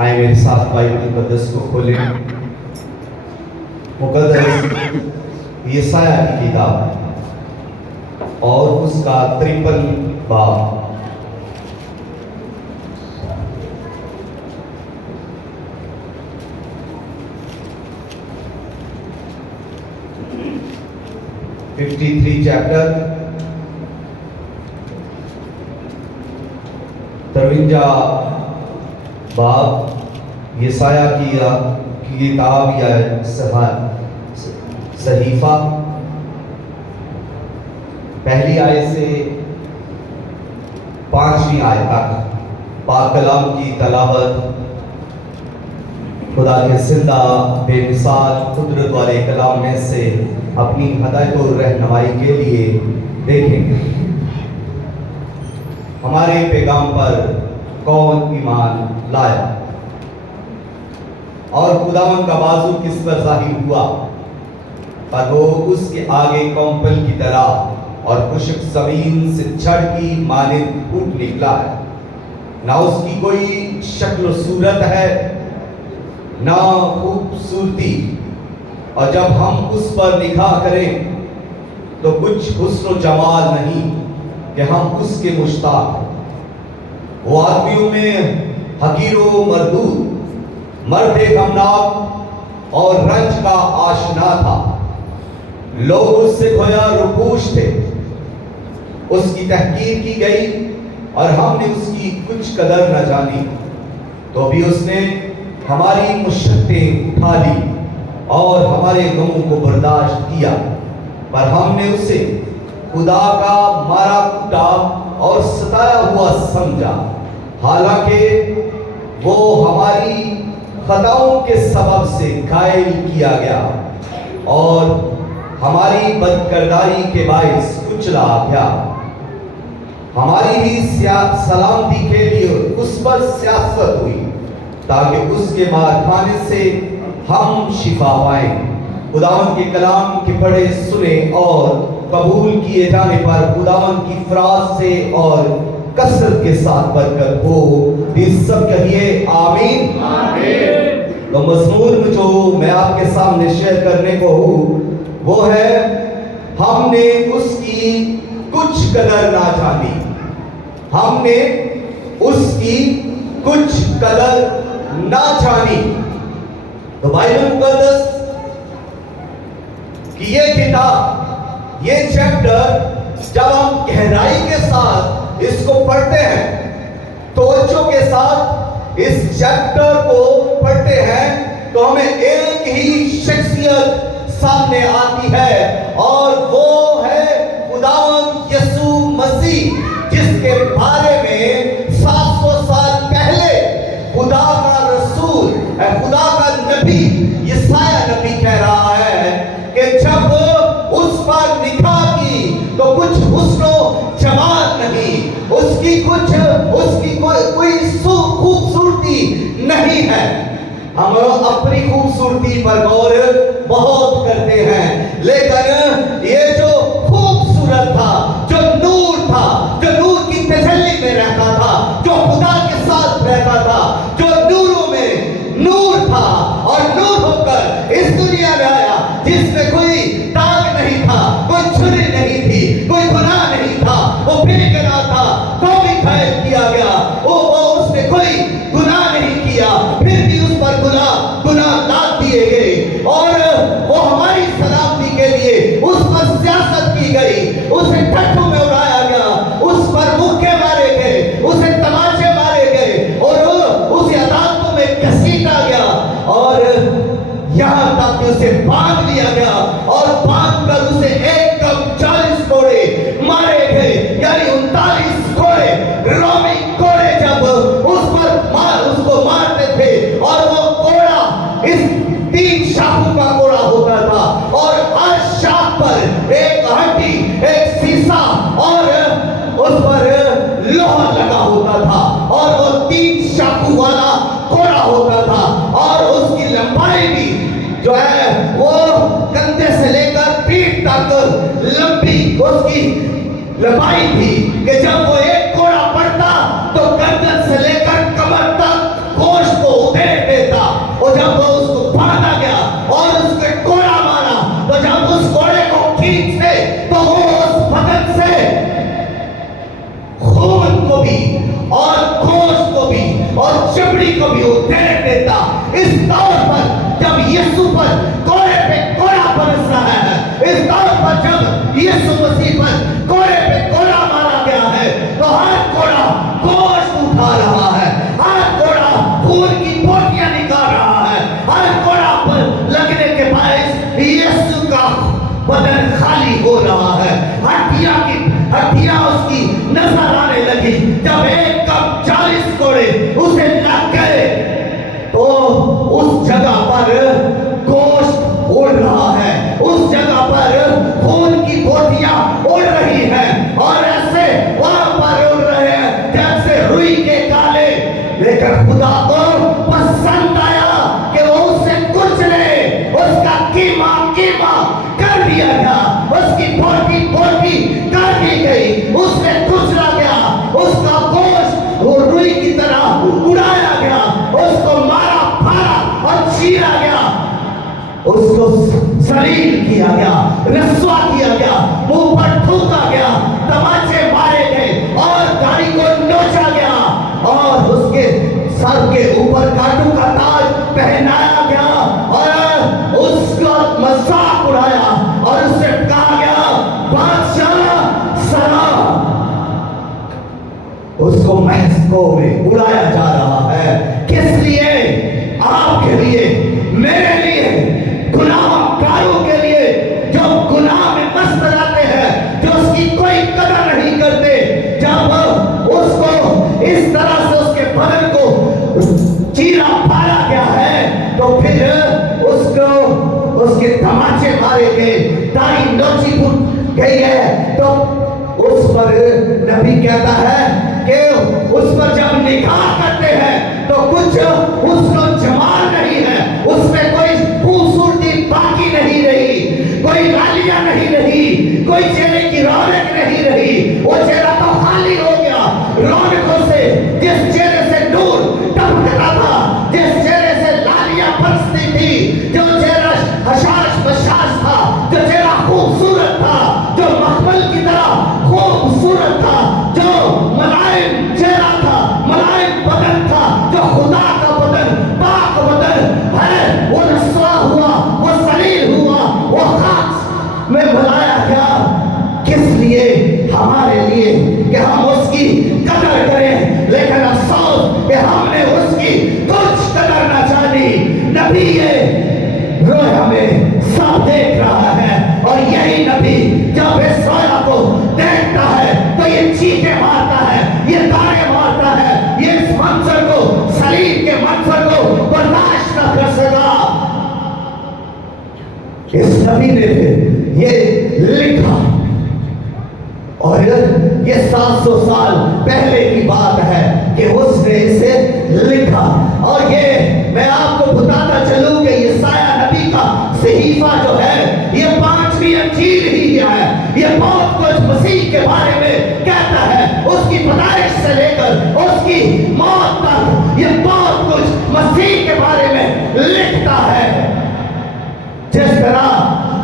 آئے میرے ساتھ بائبل مقدس کو کھولیں۔ مقدس یسایہ کی کتاب اور اس کا 53 باب۔ چیپٹر 53 باب یسایہ کی کتاب یا صحیفہ، پہلی آیت سے 5ویں آیت تک پاک کلام کی تلاوت خدا کے زندہ بے مثال قدرت والے کلام میں سے اپنی ہدایت و رہنمائی کے لیے دیکھیں گے۔ ہمارے پیغام پر کون ایمان لایا اور خداوند کا بازو کس پر ظاہر ہوا، پر وہ اس کے آگے کمپل کی طرح اور خشک زمین سے چھڑ کی مانند پھوٹ نکلا ہے، نہ اس کی کوئی شکل و صورت ہے نہ خوبصورتی، اور جب ہم اس پر نگاہ کریں تو کچھ حسن و جمال نہیں کہ ہم اس کے مشتاق ہیں۔ وہ آدمیوں میں حقیر و مردود، مرد غمناک اور رنج کا آشنا تھا، لوگ اس سے گویا روپوش تھے۔ اس کی تحقیر کی گئی اور ہم نے اس کی کچھ قدر نہ جانی، تو بھی اس نے ہماری مشقتیں اٹھا لی اور ہمارے غموں کو برداشت کیا، پر ہم نے اسے خدا کا مارا کوٹا اور ستایا ہوا سمجھا، حالانکہ وہ ہماری خطاؤں کے سبب سے گھائل کیا گیا اور ہماری بدکرداری کے باعث کچلا گیا۔ ہماری ہی سلامتی کے لیے اس پر سیاست ہوئی، تاکہ اس کے مار کھانے سے ہم شفا پائیں۔ خداوند کے کلام کے پڑھے سنے اور قبول کیے جانے پر خداوند کی فراز سے اور کثرت کے ساتھ برکت ہو۔ اس سب کہیے آمین۔ تو مضمون جو میں آپ کے سامنے شیئر کرنے کو ہوں وہ ہے، ہم نے اس کی کچھ قدر نہ جانی۔ ہم نے اس کی کچھ قدر نہ جانی۔ تو بائبل مقدس کہ یہ کتاب، یہ چیپٹر جب ہم گہرائی کے ساتھ اس کو پڑھتے ہیں، توجہ کے ساتھ اس چیپٹر کو پڑھتے ہیں، تو ہمیں ایک ہی شخصیت سامنے آتی ہے، اور وہ ہے خداوند یسوع مسیح، جس کے بارے میں 700 سال پہلے خدا کا رسول، خدا کا نبی یسایہ نبی کہہ رہا ہے کہ جب اس پر نگاہ کی تو کچھ حسن و جمال نہیں، اس کی کوئی خوبصورتی نہیں ہے۔ ہم اپنی خوبصورتی پر غور بہت کرتے ہیں، لیکن یہ جو خوبصورت تھا، جو نور تھا، جو نور کی تجلی میں رہتا تھا، جو خدا کے ساتھ رہتا تھا، جو نوروں میں نور تھا اور نور ہو کر اس دنیا میں آیا، جس میں کوئی داغ نہیں تھا، کوئی چھری نہیں تھی، کوئی گناہ نہیں تھا، وہ بے گناہ تھا تو بھی گھائل کیا گیا، اس نے کوئی گناہ نہیں کیا، پھر بھی اس پر گناہ لاد دیے گئے، اور وہ ہماری سلامتی کے لیے اس پر سیاست کی گئی، اسے ٹھٹھوں میں اڑایا گیا، اس پر مکے مارے گئے، اسے تماچے مارے گئے، اور اسے عدالتوں میں گھسیٹا گیا، اور یہاں تک کہ اسے باندھ لیا گیا، اور باندھ کر اسے 140 کوڑے مارے گئے، یعنی 39 کوڑے، رومی کوڑے جب اس کو مارتے تھے، اور وہ کوڑا اس 3 شاخوں کا کوڑا ہوتا تھا، اور ہر شاخ پر ایک ہڈی، ایک سیسا اور اس پر لوہا لگا ہوتا تھا، اور وہ 3 شاخوں والا کوڑا ہوتا تھا، اور اس کی لمبائی بھی جو ہے وہ کندھے سے لے کر پیٹھ تک لمبی اس کی لمبائی تھی، کہ جب وہ ایک کوڑا پڑتا تو گردن سے لے کر کمر تک گوشت کو اس को जलील किया गया, रस्वा किया गया, मुंह पर थूका गया, तमाचे मारे गए और दाढ़ी को नोचा गया और उसके सर के ऊपर कांटों का ताज पहनाया गया और उसका मजाक उड़ाया और उससे कहा गया बादशाह सलाम। उसको महज़को में उड़ाया जा रहा है। किस लिए? आपके लिए, मेरे लिए, गुनाहगारों के लिए जो गुनाह में मस्त रहते हैं, जो उसकी कोई कदर नहीं करते। जब उसको इस तरह से उसके बदन को चीरा फाड़ा गया है तो फिर उसको उसके तमाचे मारे गए, दाढ़ी नोची फूट गई है। तो उस पर नबी कहता है कि उस पर जब निगाह करते हैं तो कुछ उसको जमाल नहीं है, उसमें कोई खूबसूरती बाकी नहीं रही, कोई लालियां नहीं रही, कोई चेहरे की रौनक नहीं रही। वो चेहरा तो खाली हो गया रौनकों से। जिस चेहरे से नूर टपकता था, जिस चेहरे से लालियां बरसती थी, जो चेहरा हशाश बशाश था, जो चेहरा खूबसूरत था, जो मखमल की तरह खूबसूरत था, जो मुलायम चेहरा था, मुलायम बदन था, जो खुदा का बदन, पाक बदन है, वो रस्वा हुआ, वो जलील हुआ, वो खाक में बुलाया गया। किस लिए? हमारे लिए कि हम उसकी कदर करें। लेकिन अफसोस कि हमने उसकी कुछ कदर न जानी। नबी ये रोए हमें सब देख रहा है और यही नबी जब इस सोया को देखता है तो ये चीखें मारता है, ये ताड़े मारता है, ये इस मंजर को, सलीम के मंजर को बर्दाश्त न कर सका। इस नबी ने फिर ये लिखा और ये 700 साल पहले की बात है कि उसने इसे लिखा। और ये मैं आपको बताता चलूं कि यशायाह नबी का सहीफा जो है ये 5वीं अंजील ही है। ये बहुत कुछ मसीह के बारे में कहता है, उसकी पैदाइश से लेकर उसकी मौत तक ये बहुत कुछ मसीह के बारे में लिखता है। जिस तरह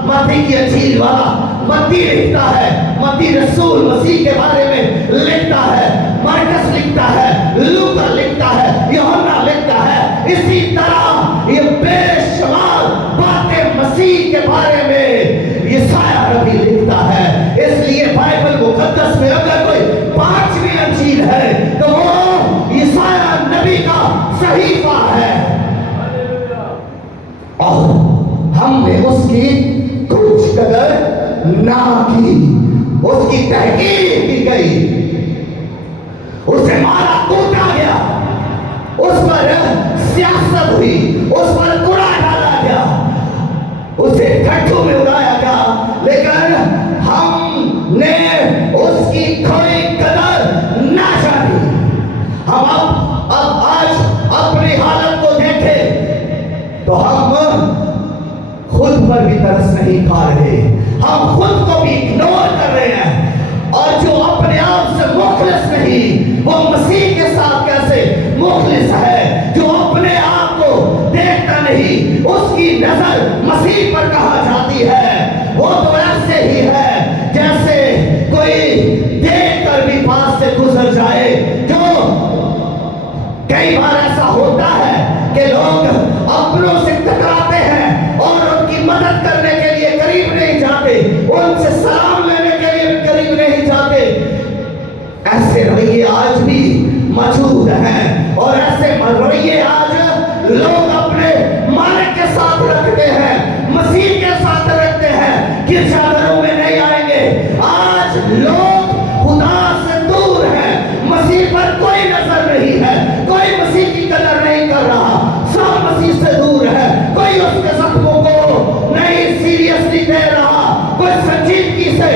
मत्ती की अंजील वाला मत्ती लिखता है, मत्ती रसूल मसीह के बारे में लिखता है, मार्कस लिखता है, लूका लिखता है, यूहन्ना लिखता है, इसी तरह ये बेशुमार बातें मसीह के बारे में यशायाह नबी लिखता है। इसलिए बाइबल मुकद्दस में अगर कोई 5वीं अंजील है तो वो यशायाह नबी का सहीफा है और हमने उसकी कुछ कदर ना की, उसकी तहकीर की गई, उसे मारा कूटा गया, उस पर सियासत हुई, उस पर कूड़ा डाला गया, उसे ठट्ठू में उड़ाया गया। लेकिन हमने उसकी कोई कदर ना जानी। हम अब आज अपनी हालत को देखें तो हम खुद पर भी तरस नहीं खा रहे, हम खुद को भी इग्नोर कर रहे हैं। और जो अपने आप से मुखलिस नहीं, वो मसीह के साथ कैसे मुखलिस है? जो अपने आप को देखता नहीं, उसकी नजर मसीह पर कहाँ जाती है? वो तो ऐसे ही है जैसे कोई देख कर भी पास से गुजर जाए। जो कई बार ऐसा होता है कि लोग अपनों से टकराते हैं और उनकी मदद करने के लिए करीब नहीं जाते, उनसे सलाम लेने के लिए भी करीब नहीं जाते। ऐसे रवैये आज भी मौजूद हैं और ऐसे रवैये आज लोग अपने मालिक के साथ रखते हैं, मसीह के साथ रखते हैं। गिरजाघरों में नहीं आएंगे। आज लोग खुदा से दूर हैं, मसीह पर कोई नजर नहीं है, कोई मसीह की कदर नहीं कर रहा, सब मसीह से दूर है। कोई उसके जख्मों को नहीं सीरियसली ले रहा, कोई संजीदगी से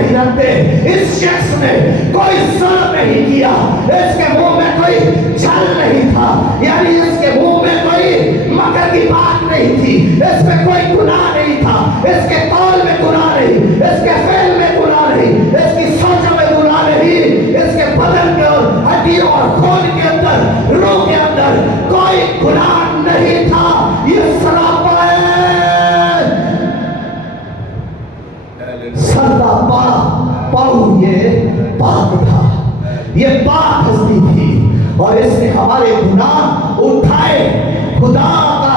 नहीं रखते। इस शख्स ने कोई जुल्म नहीं किया, इसके मुंह में कोई छल नहीं था, यानी इसके मुंह में कोई मकर की बात नहीं थी, इसमें कोई गुनाह नहीं था, इसके कौल में गुनाह नहीं, इसके फेल में गुनाह नहीं, इसकी सोचों में गुनाह नहीं, इसके बदन के और हड्डियों और खून के अंदर, रूह के अंदर कोई गुनाह नहीं था। ये सरापा सरदा पाऊ ये पाक था, ये पाक हस्ती थी, और इसने हमारे गुनाह उठाए। खुदा का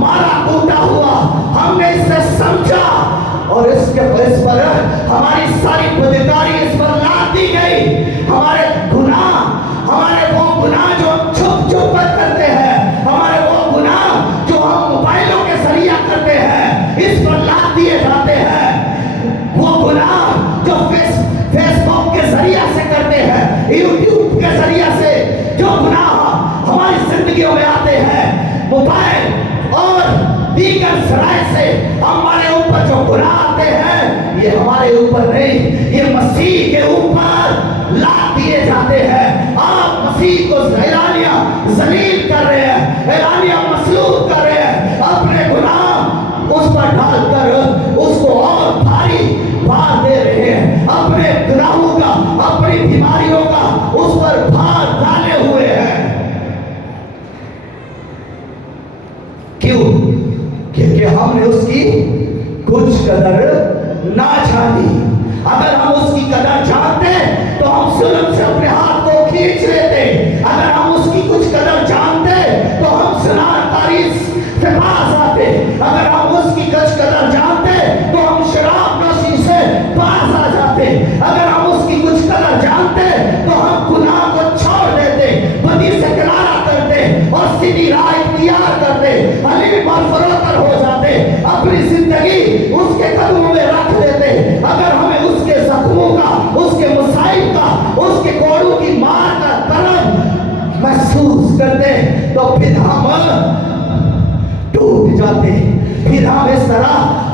मारा कूटा हुआ हमने इसे समझा, और इसके इस पर हमारी सारी बदकारी इस पर लाद दी गई। हमारे गुनाह, हमारे वो गुनाह जो हम छुप छुप कर करते हैं, हमारे वो गुनाह जो हम मोबाइलों के जरिए करते हैं, इस पर लाद दिए जाते हैं। वो गुनाह जो फेसबुक के जरिए से करते हैं, यूट्यूब के जरिए से जो गुनाह हमारी जिंदगियों में आते हैं, मोबाइल और दीगर जराए से हमारे ऊपर जो गुनाह आते हैं, ये हमारे ऊपर नहीं, ये मसीह के ऊपर लाद दिए जाते हैं। आप मसीह को एलानिया जलील कर रहे हैं, एलानिया मसलूब कर रहे हैं, अपने गुनाह उस पर डालकर उसको और भारी भार दे रहे हैं, अपने गुनाहों का, अपनी बीमारियों का उस पर भार डाले हुए हैं। क्यों? क्योंकि हमने उसकी कुछ कदर ना जानी। अगर हम उसकी कदर जानते तो हम जुल्म से अपने हाथ को खींच लेते। अगर हम उसकी कुछ कदर जानते तो हम ज़िनाकारी से पास आते। अगर हम उसकी कुछ कदर जानते तो हम शराब नोशी से पास आ जाते। अगर हम उसकी कुछ कदर जानते तो हम गुनाह को छोड़ देते, बदी से किनारा करते और सीधी राह इख्तियार करते, हलीम और फरोतर हो जाते, अपनी जिंदगी उसके कदमों में रख देते। अगर हमें उसके जख्मों का, उसके मुसाइब का, उसके कोड़ों की मार का दर्द महसूस करते तो फिर हम टूट जाते, फिर हम इस तरह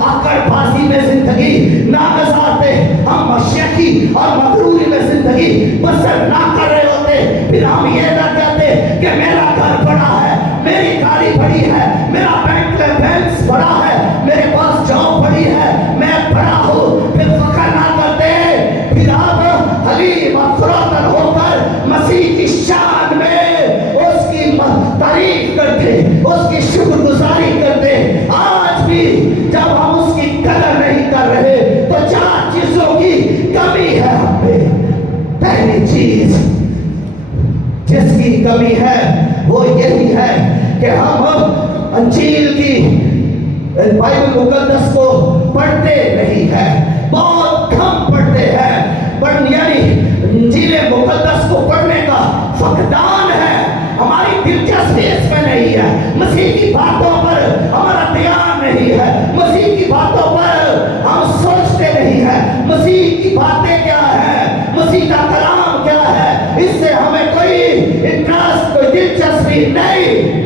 आकड़बाजी में जिंदगी ना गुजारते, हम मशकी और मगरूरी में जिंदगी बसर ना कर रहे होते। फिर हम ये ना कहते कि मेरा घर बड़ा है, मेरी गाड़ी बड़ी है, मेरा बैंक बैलेंस बड़ा है, मेरे पास जॉब बड़ी है, मैं बड़ा हूँ, फिर फख्र ना करते। फिर आप हलीम और फरोतर होकर मसीह की शान में उसकी तारीफ करते, उसकी शुक्रगुजारी करते। आज भी जब हम उसकी कदर नहीं कर रहे तो 4 चीजों की कमी है हमें। पहली चीज जिसकी कमी है वो यही है कि हम अंजील की बाइबल मुकद्दस को पढ़ते नहीं है, बहुत कम पढ़ते हैं। पर यानी अंजील मुकद्दस को पढ़ने का फकदान है, हमारी दिलचस्पी इसमें नहीं है, मसीह की बातों पर हमारा ध्यान नहीं है, मसीह की बातों पर हम सोचते नहीं है, मसीह की बातें क्या है, मसीह का कलाम क्या है, इससे हमें कोई इंटरेस्ट, कोई दिलचस्पी नहीं।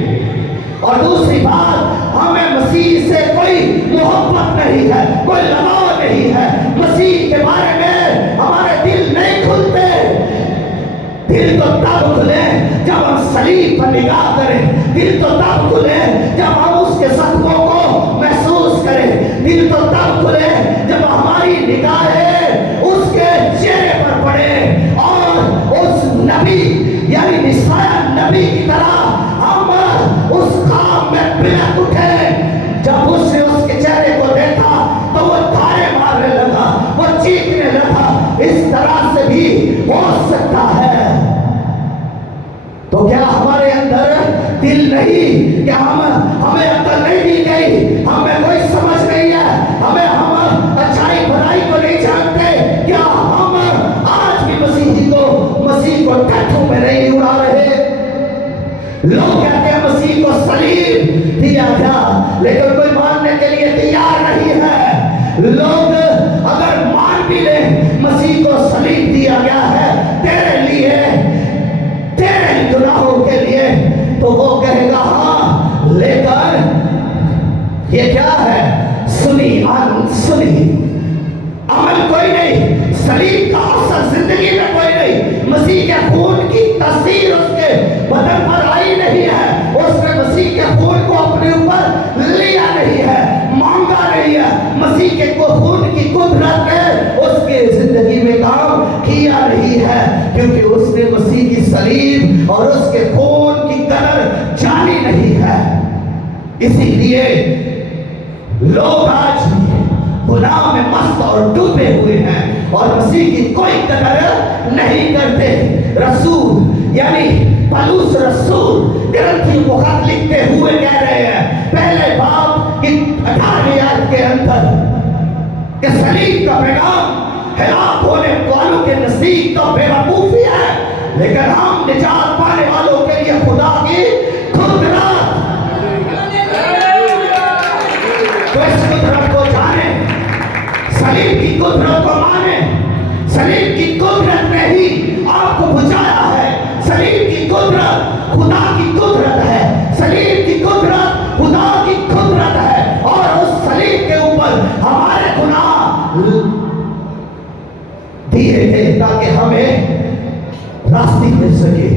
और दूसरी बात, हमें मसीह से कोई मोहब्बत नहीं है, कोई लगाव नहीं है, मसीह के बारे में हमारे दिल नहीं खुलते। दिल तो तब खुले जब हम सलीब पर निगाह करें, दिल तो तब खुले जब हम उसके जख्मों को महसूस करें, दिल तो तब खुले जब हमारी निगाहें उसके चेहरे पर पड़े और उस नबी यानी निसाया नबी की तरह हम उस काम में बिलख उठे। जब उसने उसके चेहरे को देखा तो वो धारे मारने लगा, वो चीखने लगा। इस तरह से भी हो सकता है। तो क्या हमारे अंदर दिल नहीं, क्या हमें अक्ल नहीं दी गई, हमें कोई समझ नहीं है, हम अच्छाई बुराई को नहीं जानते? क्या हम आज भी मसीह को टट्टू में नहीं उड़ा रहे? लोग कहते हैं मसीह को सलीब दिया गया, लेकिन कोई मानने के लिए तैयार नहीं है। लोग अगर मान भी ले मसीह को सलीब दिया गया है तेरे लिए, तेरे गुनाहों के लिए, तो वो कहेगा हाँ, लेकिन ये क्या है? सुनी عمل کوئی نہیں، سلیب کا اثر زندگی میں کوئی نہیں، مسیح کے خون کی تاثیر اس کے بدن پر آئی نہیں ہے، اس نے مسیح کے خون کو اپنے اوپر لیا نہیں ہے، مانگا نہیں ہے، مسیح کے خون کی قدرت نے اس کے زندگی میں کام کیا نہیں ہے، کیونکہ اس نے مسیح کی صلیب اور اس کے خون کی قدر جانی نہیں ہے۔ اسی لیے لوگ آج گناہ میں مست اور ڈوبے ہوئے ہیں اور مسیح کی کوئی قدر نہیں کرتے۔ رسول یعنی پولس رسول کرنتھیوں کو خط لکھتے ہوئے کہہ رہے ہیں پہلے باب کی 18ویں آیت کے اندر کہ صلیب کا پیغام ہلاک ہونے والوں کے نزدیک تو بے وقوفی ہے، لیکن ہم نجات پانے والوں کے لیے خدا کی قدرت۔ تو اس قدرت کو جانیں، صلیب کی قدرت کو مانیں۔ صلیب کی قدرت نے ہی آپ کو بچایا ہے، صلیب کی قدرت خدا کی قدرت ہے، صلیب کی قدرت خدا کی قدرت ہے، اور اس صلیب کے اوپر ہمارے گناہ دیے گئے تاکہ ہمیں راستے مل سکے۔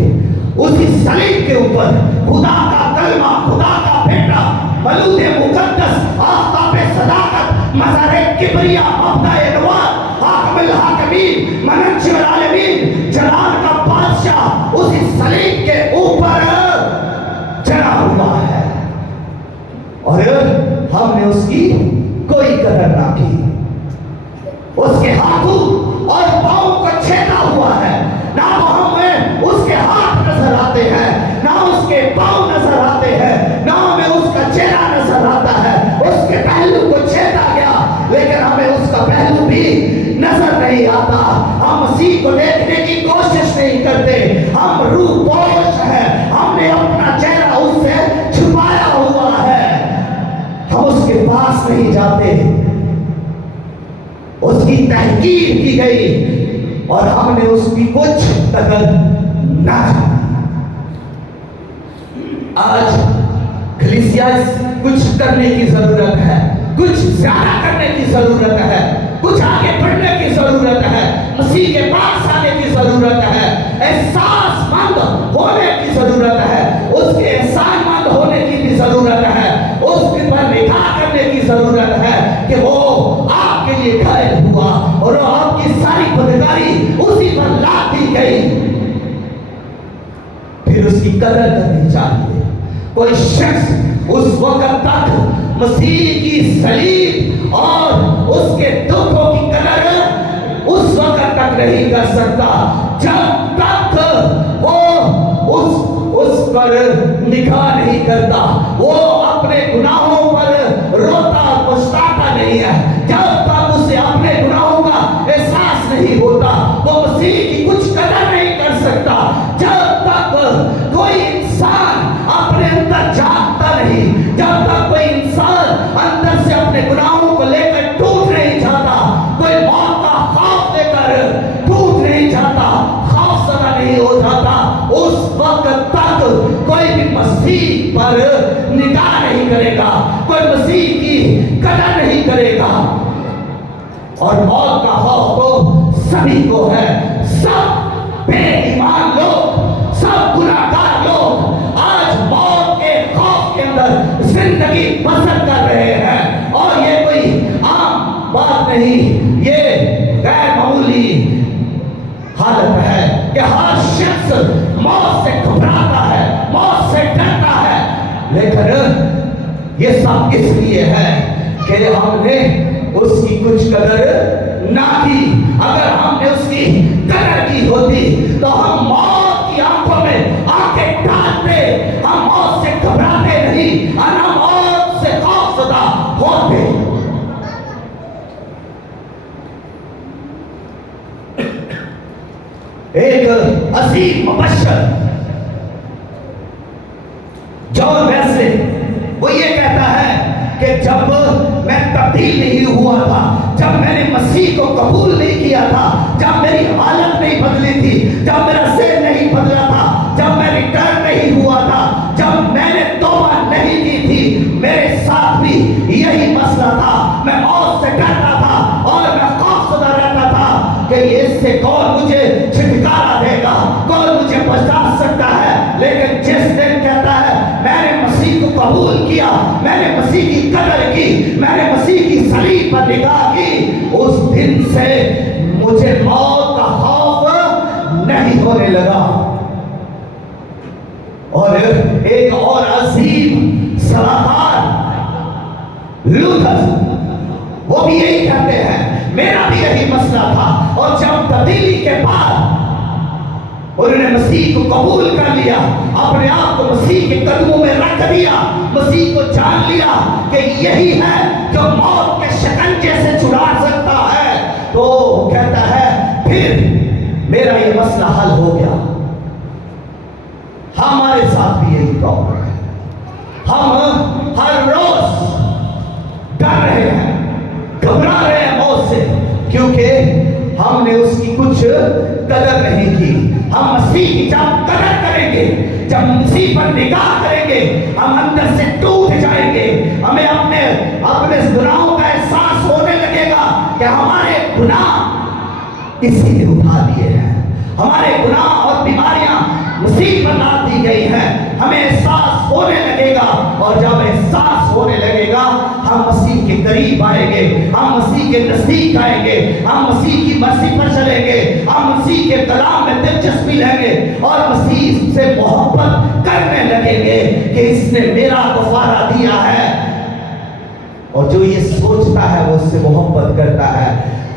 اسی صلیب کے اوپر خدا کا کلمہ، خدا کا بیٹا، مولود مقدس، آفتاب صداقت، مظہر کبریاء، مبدأ انوار، حاکم الحاکمین، منجم العالمین، جلال کا بادشاہ اسی صلیب کے اوپر چڑھا ہوا ہے، اور ہم نے اس کی کوئی قدر نہ کی۔ اس کے ہاتھوں اور پاؤں کو چھیدا ہوا ہے، نہ تو ہمیں اس کے ہاتھ نظر آتے ہیں، نہ اس کے پاؤں نظر آتے ہیں، نہ ہمیں اس کا چہرہ نظر آتا ہے۔ اس کے پہلو کو چھیدا گیا، لیکن ہمیں اس کا پہلو بھی نظر نہیں آتا۔ ہم مسیح کو دیکھنے کی کوشش نہیں کرتے، ہم روح پوش ہیں، ہم نے اپنا چہرہ اس سے چھپایا ہوا ہے، ہم اس کے پاس نہیں جاتے۔ اس کی تحقیر کی گئی اور ہم نے اس کی کچھ قدر نہ جانی۔ آج کلیسیا کچھ کرنے کی ضرورت ہے، کچھ زیادہ کرنے کی ضرورت ہے، کچھ آگے بڑھنے کی ضرورت ہے، مسیح کے پاس آنے کی ضرورت ہے، احساس مند ہونے کی ضرورت ہے، اس کے احسان مند ہونے کی بھی ضرورت ہے، اس پر نگاہ کرنے کی ضرورت ہے کہ وہ آپ کے لیے گھائل ہوا اور آپ کی ساری بدکاری اسی پر لاد دی گئی، پھر اس کی قدر کرنی چاہیے۔ کوئی شخص اس وقت تک مسیح کی صلیب اور اس کے دکھوں کی قدر اس وقت تک نہیں کر سکتا جب تک وہ اس پر نگاہ نہیں کرتا، وہ اپنے گناہوں پر روتا پچھتاتا نہیں ہے، جب تک اسے اپنے گناہوں کا احساس نہیں ہوتا وہ مسیح کی کچھ قدر نہیں کر سکتا۔ جب تک کوئی انسان اپنے اندر جاگتا نہیں، جب تک کوئی انسان اندر سے اپنے گناہوں کو لے کر ٹوٹ نہیں جاتا، کوئی موت کا خوف لے کر ٹوٹ نہیں جاتا، خوف زدہ نہیں ہو جاتا، اس وقت تک کوئی بھی مسیح پر نگاہ نہیں کرے گا، کوئی مسیح کی قدر نہیں کرے گا۔ اور موت کا خوف تو سبھی کو ہے، سب بے ایمان لوگ، سب گناہگار لوگ آج موت کے خوف کے اندر زندگی بسر کر رہے ہیں، اور یہ کوئی عام بات نہیں، یہ غیر معمولی حالت ہے کہ ہر شخص موت سے گھبراتا ہے، موت سے ڈرتا ہے، لیکن یہ سب اس لیے ہے کہ ہم نے اس کی کچھ قدر نہ کی۔ اگر ہم نے اس کی قدر کی ہوتی تو ہم موت کی آنکھوں میں آنکھیں ڈالتے، ہم موت سے گھبراتے نہیں، ہم موت سے خوفزدہ ہوتے۔ ایک عظیم مبشر جان ویسلے وہ یہ کہتا ہے کہ جب میں تبدیل نہیں ہوا تھا، جب میں نے مسیح کو قبول نہیں کیا تھا، جب میری حالت نہیں بدلی تھی، جب میرا ذہن نہیں بدلا تھا، جب میں ریٹرن نہیں ہوا تھا، جب میں نے توبہ نہیں کی تھی، میرے ساتھ بھی یہی مسئلہ تھا، میں موت سے ڈرتا تھا اور میں خوف से कौन मुझे छुटकारा देगा, कौन मुझे बचा सकता है। लेकिन जिस दिन कहता है मैंने मसीह को कबूल किया, मैंने मसीह की कदर की, मैंने मसीह की सलीब पर निगाह की, उस दिन से मुझे मौत का खौफ नहीं होने लगा। और एक और अजीम सलाहकार लूथर, वो भी यही कहते हैं, मेरा भी यही मसला था। और जब तब्दीली के बाद उन्होंने मसीह को कबूल कर लिया, अपने आप को मसीह के कदमों में रख दिया, मसीह को जान लिया कि यही है जो मौत के शिकंजे से छुड़ा सकता है, तो वो कहता है फिर मेरा ये मसला हल हो गया। हमारे साथ भी यही प्रॉब्लम है, हम हर रोज डर रहे हैं, घबरा रहे हैं मौत से, क्योंकि हमने उसकी कुछ कदर नहीं की। हम मसीह की जब कदर करेंगे, जब मसीह पर निगाह करेंगे, हम अंदर से टूट जाएंगे। हमें अपने गुनाहों का एहसास होने लगेगा कि हमारे गुनाह इसी ने उठा लिए हैं, हमारे गुनाह और बीमारियां मसीह पर लाद दी गई हैं। हमें एहसास होने लगेगा, और जब एहसास होने लगेगा हम मसीह के करीब आएंगे, हम मसीह के नजदीक आएंगे, हम मसीह की मर्जी पर चलेंगे, हम मसीह के कलाम में दिलचस्पी लेंगे और मसीह से मोहब्बत करने लगेंगे कि इसने मेरा गफारा दिया है। और जो ये सोचता है वो उससे मोहब्बत करता है,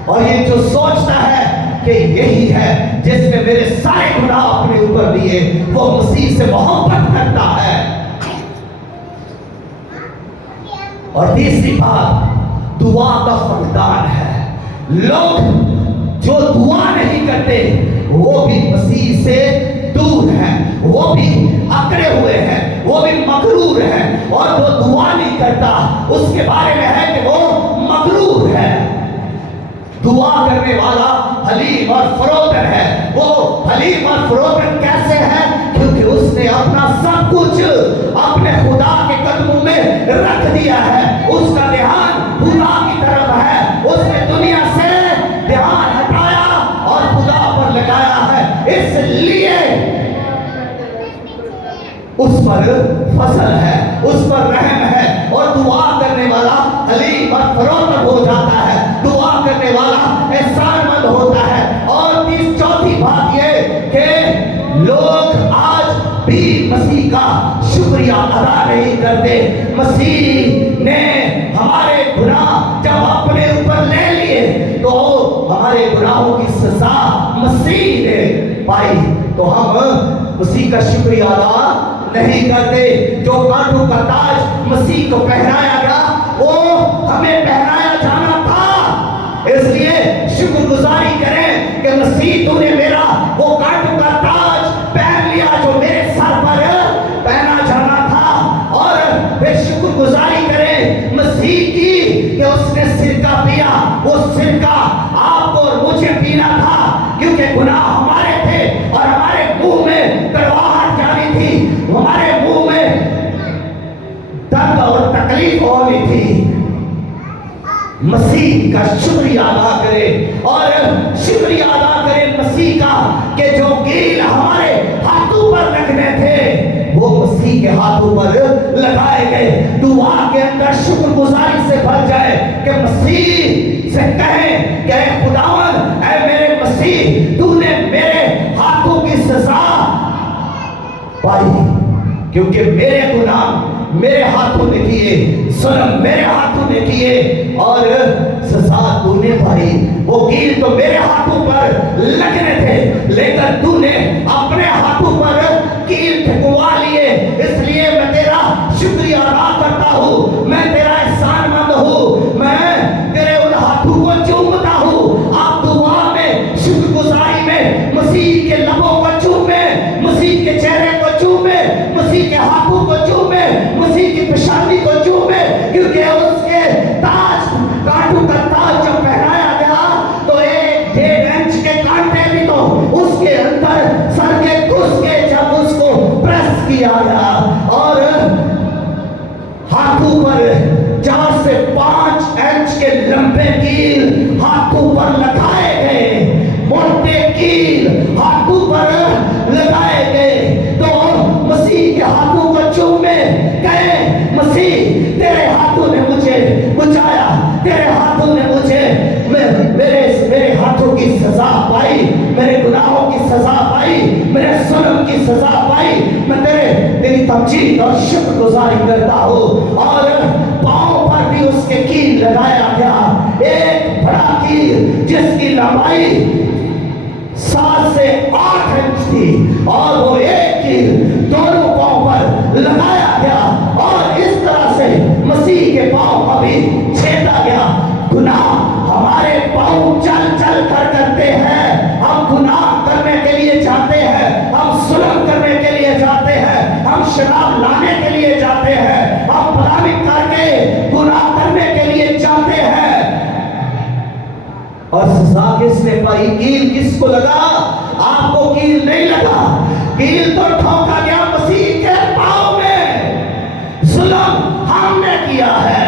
और ये जो सोचता है कि यही है जिसने मेरे सारे गुनाह अपने ऊपर लिए, वो मसीह से मोहब्बत करता है। और तीसरी बात दुआ का फकदान है। लोग जो दुआ नहीं करते वो भी मसीह से दूर हैं, वो भी अकड़े हुए हैं, वो भी मगरूर हैं। और जो दुआ नहीं करता उसके बारे में है कि वो मगरूर है। दुआ करने वाला हलीम और फरोतन है। वो हलीम और फरोतन कैसे है? क्योंकि उसने अपना सब कुछ अपने खुदा के कदमों में रख दिया है। उसका ध्यान खुदा की तरफ है, उसने दुनिया से ध्यान हटाया और खुदा पर लगाया है, इसलिए उस पर फसल है, उस पर रहम है। और दुआ करने वाला हलीम और फरोतन हो जाता है, दुआ करने वाला एहसानमंद होता है। और चौथी बात ये कि लोग आज भी मसीह का शुक्रिया अदा नहीं करते। मसीह ने हमारे गुनाह जब अपने ऊपर ले लिए तो हमारे गुनाहों की सजा मसीह ने पाई, तो हम मसीह का शुक्रिया अदा नहीं करते। जो कांटों का ताज मसीह को पहनाया गया वो हमें पहनाया जाना था, इसलिए शुक्रगुजारी करें कि मसीह तूने मेरा वो कांटों का ताज पहन लिया जो मेरे सर पर पहना जाना था। और फिर शुक्रगुजारी करें मसीह की कि उसने सिरका पिया, वो सिरका आपको और मुझे पीना था, क्योंकि गुनाह हमारे थे और हमारे मुंह में कड़वाहट जानी थी, हमारे मुंह में दर्द और तकलीफ होनी थी। मसीह का शुक्रिया अदा करें, और शुक्रिया अदा करें मसीह का कि जो कील हमारे हाथों पर लगने थे वो मसीह के हाथों पर लगाए गए। दुआ के अंदर शुक्रगुजारी से भर जाए कि मसीह से कहें कि ऐ खुदावन, ऐ मेरे मसीह, तूने मेरे हाथों की सजा पाई, क्योंकि मेरे गुनाह मेरे हाथों ने किए, जुल्म मेरे हाथों ने किए और सजा तूने पाई। वो कील तो मेरे हाथों पर लगने थे, लेकिन तूने अपने हाथों पर कील ठुकवा लिए, इसलिए मैं तेरा शुक्रिया अदा करता हूँ, मैं तेरा एहसानमंद हूँ, मैं तेरे उन हाथों को चूमता हूँ। आप दुआ में, शुक्रगुजारी में मसीह के लबों को चूमे, मसीह के चेहरे को चूमे, मसीह के हाथों को चूमे, मसीह की पेशानी को चूमे, क्योंकि उसके ताज, कांटों का ताज जब पहनाया गया तो एक 1.5 इंच के कांटे भी तो उसके अंदर सर के घुस के जब उसको प्रेस किया गया, और हाथों पर 4 से 5 इंच के लंबे कील हाथों पर लगाए गए, मोटे तमजीद और शुक्रगुजारी करता हूँ। और पाँव पर भी उसके कील लगाया गया, एक बड़ा कील जिसकी लंबाई 7 से 8 इंच थी, और वो एक कील दोनों पाँव पर लगाया गया, और इस तरह से मसीह के पाँव का भी छेदा गया। गुनाह हमारे पाँव चल चल कर करते हैं, हम गुनाह करने के लिए जाते हैं, हम जुल्म करने के लिए जाते हैं, हम शराब लाने के लिए जाते हैं, हम फलानी करके गुनाह करने के लिए जाते हैं। और सजा किसने पाई? कील किसको लगा? आपको कील नहीं लगा, कील तो ठोका गया मसीह के पाँव में। जुल्म हमने किया है,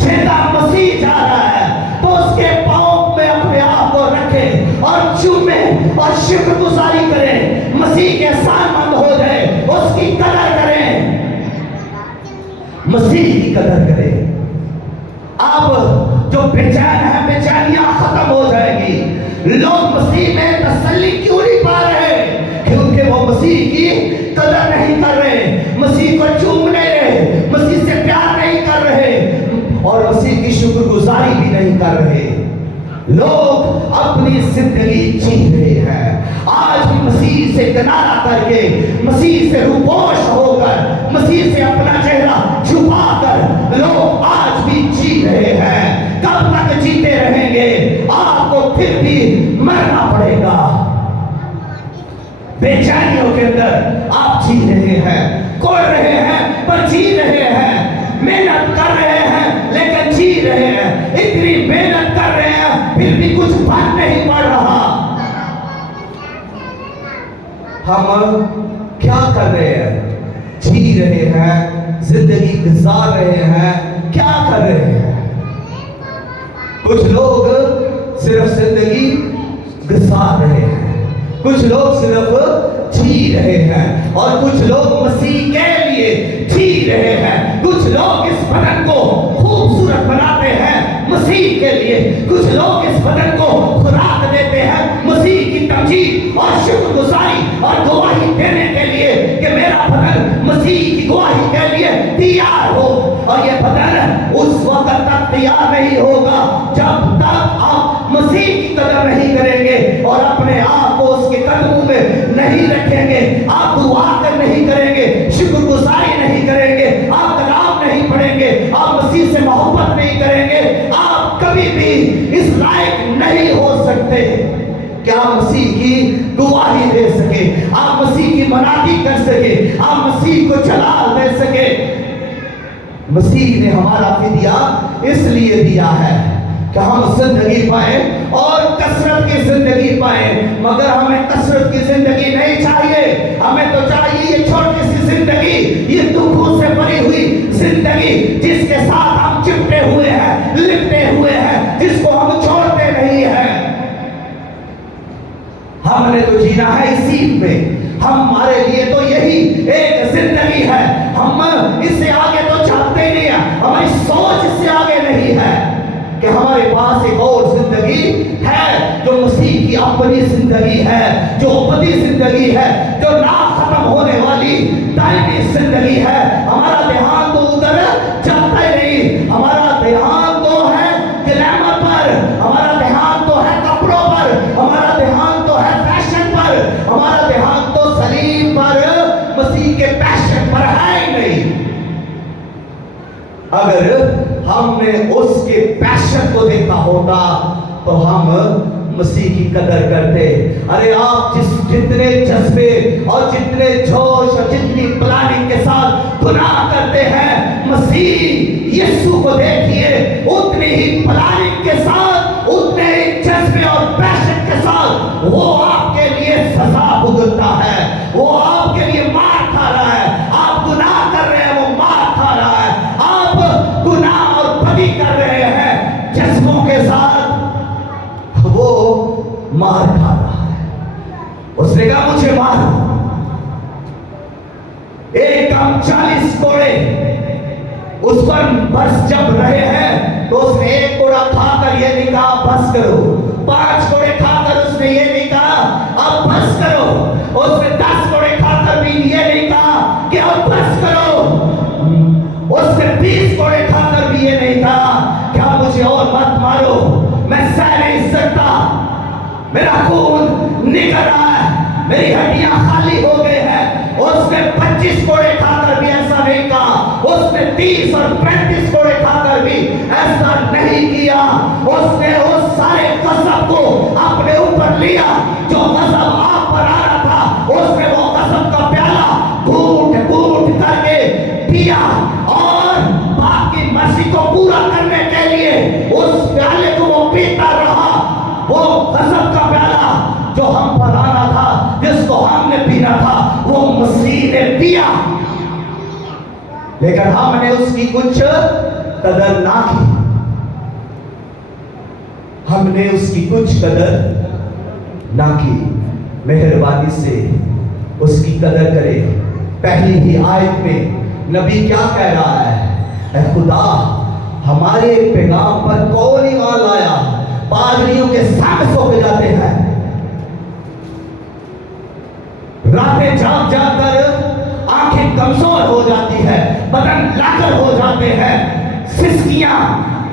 छेदा मसीह जा रहा है, तो उसके पाँव में अपने आप को रखे और चूमे और शुक्रगुजारी करें, मसीह के एहसानमंद हो जाए, उसकी कदर करें, मसीह की कदर करें। अब जो बेचैन है, बेचैनियां खत्म हो जाएगी। लोग मसीह में तसल्ली क्यों नहीं पा रहे? क्योंकि वो मसीह की कदर नहीं कर रहे, मसीह को चूम नहीं रहे, मसीह से प्यार नहीं कर रहे, और मसीह की शुक्रगुजारी भी नहीं कर रहे। लोग अपनी जिंदगी जी रहे हैं, आज भी मसीह से किनारा करके, मसीह से रूपोश होकर, मसीह से अपना चेहरा छुपाकर लोग आज भी जी रहे हैं। कब तक जीते रहेंगे? आपको फिर भी मरना पड़ेगा। बेचैनियों के अंदर आप जी रहे हैं, कोड़ रहे हैं पर जी रहे हैं, मेहनत कर रहे हैं लेकिन जी रहे हैं, इतनी मेहनत कर रहे हैं फिर भी कुछ फर्क नहीं पड़ रहा। हम क्या कर रहे हैं? जी रहे हैं, जिंदगी गुजार रहे हैं, क्या कर रहे हैं? कुछ लोग सिर्फ जिंदगी गुजार रहे हैं, कुछ लोग सिर्फ जी रहे हैं, और कुछ लोग मसीह के लिए जी रहे हैं। कुछ लोग इस बदन को खूबसूरत बनाते हैं मसीह के लिए, कुछ लोग इस बदन को खुराक देते हैं मसीह की तमजीद और शुक्रगुजारी और गवाही देने के लिए कि मेरा बदन मसीह की गवाही के लिए तैयार हो। और ये बदन उस वक्त तक तैयार नहीं होगा जब तक आप मसीह की कदर नहीं करेंगे और अपने आप को उसके कदमों में नहीं रखेंगे। आप दुआ कर नहीं करेंगे, शुक्रगुजारी नहीं करेंगे, आप कलाम नहीं पढ़ेंगे, आप मसीह से मोहब्बत नहीं करेंगे, आप कभी भी इस लायक नहीं हो सकते कि आप मसीह की गवाही दे सके, आप मसीह की मनादी कर सके, आप मसीह को जलाल दे सके। मसीह ने हमारा फिदिया इसलिए दिया है कि हम जिंदगी पाए और कसरत की जिंदगी पाए, मगर हमें कसरत की जिंदगी नहीं चाहिए। हमें तो चाहिए ये छोटी सी जिंदगी, ये दुखों से भरी हुई जिंदगी, जिसके साथ हम चिपटे हुए हैं, लिपटे हुए हैं, जिसको हम छोड़ते नहीं हैं। हमने तो जीना है इसी में, हमारे लिए तो यही एक जिंदगी है, हम इससे आगे तो चाहते नहीं है, हमारी सोच इससे आगे नहीं है कि हमारे पास एक और जिंदगी है जो मसीह की अपनी जिंदगी है, जो अबदी जिंदगी है, जो ना खत्म होने वाली दायमी जिंदगी है। हमारा ध्यान तो उधर जाता ही नहीं, हमारा ध्यान तो है ग्लैमर पर, हमारा ध्यान तो है कपड़ों पर, हमारा ध्यान तो है फैशन पर, हमारा ध्यान तो सलीब पर, मसीह के पैशन पर है ही नहीं। अगर हमने उसके पैशन को देखा होता तो हम मसीह की कदर करते। अरे आप जितने जज्बे और जितने जोश और जितनी प्लानिंग के साथ गुनाह करते हैं, मसीह यीशु को देखिए उतनी ही प्लानिंग के साथ, उतने ही जज्बे और पैशन के साथ वो आपके लिए सजा भुगतता है, वो आपके लिए मार खा रहा है। आप गुनाह कर रहे हैं, वो मार खा रहा है। आप गुनाह और बदी कर रहे हैं जज्बों के साथ, वो मार खा रहा है। उसने कहा मुझे मारो। एक कम 40 कोड़े उस पर बस जब रहे हैं तो उसने एक कोड़ा खाकर ये नहीं कहा बस करो, 5 कोड़े खाकर उसने ये नहीं कहा अब बस करो, उसने 10 कोड़े खाकर भी ये नहीं कहा कि अब बस करो। میرا خون نکل رہا ہے, میری ہڈیاں خالی ہو گئے ہیں. اس نے 25 کوڑے کھا کر بھی ایسا نہیں کہا, اس نے 30 اور 35 کوڑے کھا کر بھی ایسا نہیں کیا. اس نے اس سارے غضب کو اپنے اوپر لیا جو غضب آپ پر آ رہا تھا. اس نے وہ غضب کا پیالہ گھونٹ گھونٹ کر کے پیا, اور باپ کی مرضی کو پورا کرنے کے لیے اس پیالے کو وہ پیتا رہا. وہ غضب کا پیالہ جو ہم پر آنا تھا, جس کو ہم نے پینا تھا, وہ مسیح نے پیا, لیکن ہم نے اس کی کچھ قدر نہ کی. ہم نے اس کی کچھ قدر نہ کی. مہربانی سے اس کی قدر کرے. پہلی ہی آیت میں نبی کیا کہہ رہا ہے؟ اے خدا, ہمارے پیغام پر کون ایمان لایا؟ پادریوں کے ساتھ سو کے جاتے ہیں, راتیں جاگ جاگ کر آنکھیں کمزور ہو جاتی ہے, بدن لاکر ہو جاتے ہیں, سسکیاں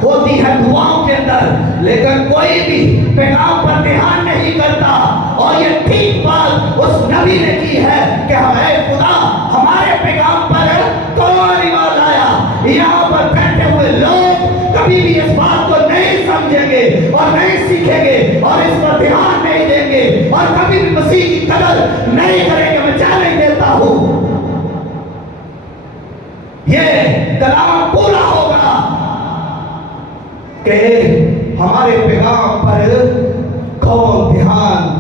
ہوتی ہیں دعاؤں کے اندر, لیکن کوئی بھی پیغام پر دھیان نہیں کرتا. اور یہ ٹھیک بات اس نبی نے کی ہے کہ اے خدا, ہمارے پیغام پر کون ایمان لایا؟ یہاں پر بیٹھے ہوئے لوگ کبھی بھی اس بات کو نہیں سمجھیں گے اور نہیں سیکھیں گے اور اس پر دھیان نہیں دیں گے اور کبھی بھی مسیح کی قدر نہیں کریں گے. میں چیلنج دیتا ہوں, یہ کلام پورا ہوگا کہ ہمارے پیغام پر کون دھیان,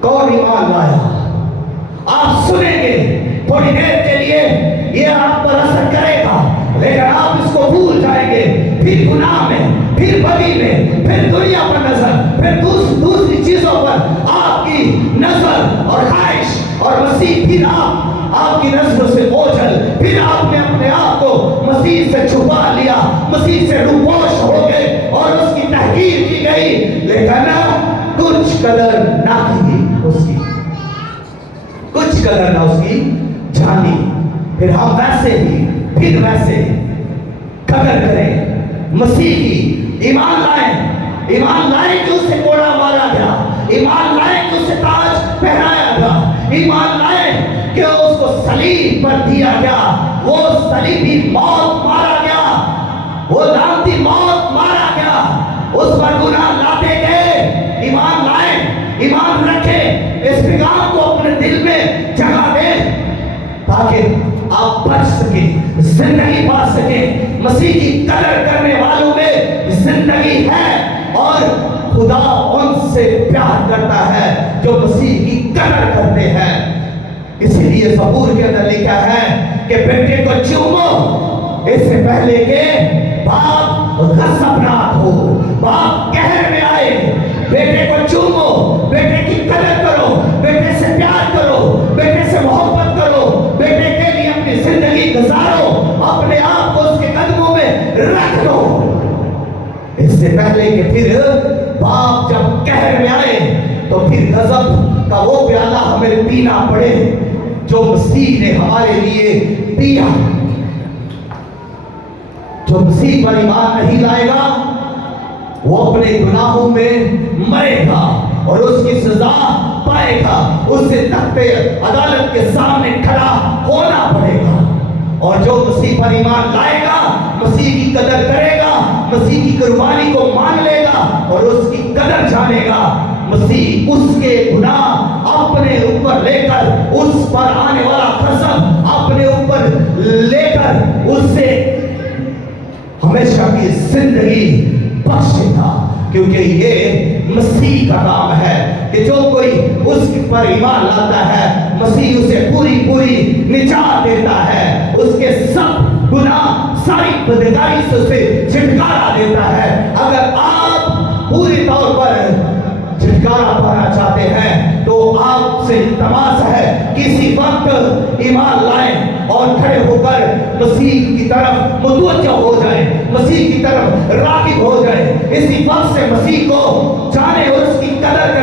کون ایمان لایا. آپ سنیں گے تھوڑی دیر کے لیے, یہ آپ پر اثر کرے گا, لیکن آپ اس کو بھول جائیں گے. پھر گناہ میں, پھر بدی میں, پھر دنیا پر نظر, پھر دوسری چیزوں پر آپ کی نظر اور خواہش, اور مسیح پھر آپ کی نظر سے اوجھل. پھر آپ نے اپنے آپ کو مسیح سے چھپا لیا, مسیح سے روپوش ہو گئے اور اس کی تحقیر کی گئی, لیکن کچھ قدر نہ کی اس کی, کچھ قدر نہ اس کی جانی. پھر ہم ویسے ہی پھر ویسے قدر کریں مسیح کی. ایمان لائیں کہ اسے کوڑا مارا گیا, ایمان لائیں کہ اسے تاج پہنایا گیا, ایمان لائیں کہ اس کو صلیب پر دیا گیا, وہ صلیبی موت مارا گیا, وہ لعنتی موت مارا گیا, اس پر گناہ لاتے گئے. ایمان لائیں, ایمان رکھیں, اس پیغام کو اپنے دل میں جگہ دیں تاکہ آپ بچ سکیں, زندگی پا سکیں. مسیح کی قدر کرنے والوں میں زندگی ہے, اور خدا ان سے پیار کرتا ہے جو مسیح کی قدر کرتے ہیں. اسی لیے زبور کے اندر لکھا ہے کہ بیٹے کو چومو اس سے پہلے کہ باپ غضبناک ہو, باپ قہر میں آئے. بیٹے کو چومو, بیٹے کی قدر کرو, بیٹے سے پیار کرو, بیٹے سے محبت کرو, بیٹے کے لیے اپنی زندگی گزارو, اپنے آپ کو اس کے قدموں میں رکھ دو. اس سے پہلے کہ پھر باپ جب قہر میں آئے تو پھر غضب کا وہ پیالہ ہمیں پینا پڑے جو مسیح نے ہمارے لیے پیا. جو مسیح پر ایمان نہیں لائے گا وہ اپنے گناہوں میں مرے گا اور اس کی سزا پائے گا. اس سے تخت عدالت کے سامنے کھڑا ہونا پڑے گا. اور جو مسیح پر ایمان لائے گا, مسیح کی قدر کرے گا, مسیح کی قربانی کو مان لے گا اور اس کی قدر جانے گا, مسیح اس کے گناہ اپنے اوپر لے کر, اس پر آنے والا غضب اپنے اوپر لے کر اس سے ہمیشہ کی زندگی بخشے گا. کیونکہ یہ مسیح کا کام ہے کہ جو کوئی اس پر ایمان لاتا ہے, مسیح اسے پوری پوری نجات دیتا ہے, اس کے سب گناہ ساری بدکاری سے اسے چھٹکارا دیتا ہے. اگر آپ پوری طور پر چھٹکارا پانا چاہتے ہیں تو آپ سے التماس ہے کسی وقت ایمان لائیں اور کھڑے ہو کر مسیح کی طرف متوجہ ہو جائیں, مسیح کی طرف راغب ہو جائیں. اسی وقت سے مسیح کو جانے اور اس کی قدر